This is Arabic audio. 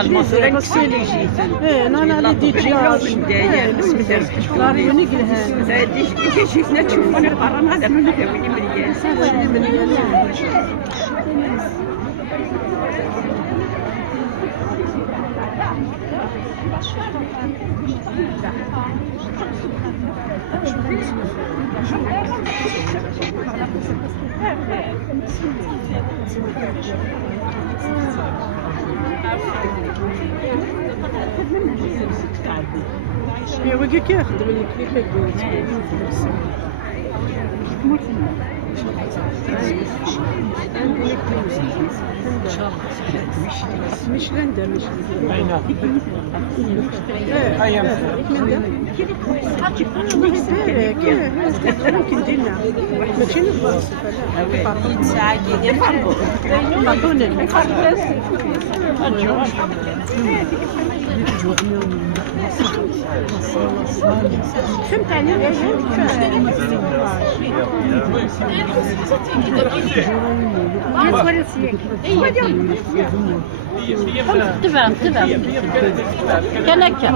المصري كسيلي جيت انا ديجاج لا ريوني قلها زاديش كي شفنا تشوفوني برا هذا من كوني مليان يا وقي كياخذ من الكليك مش لندا مش ممكن دينا ماشي نبلاص فهمت عليا تبع كان هكا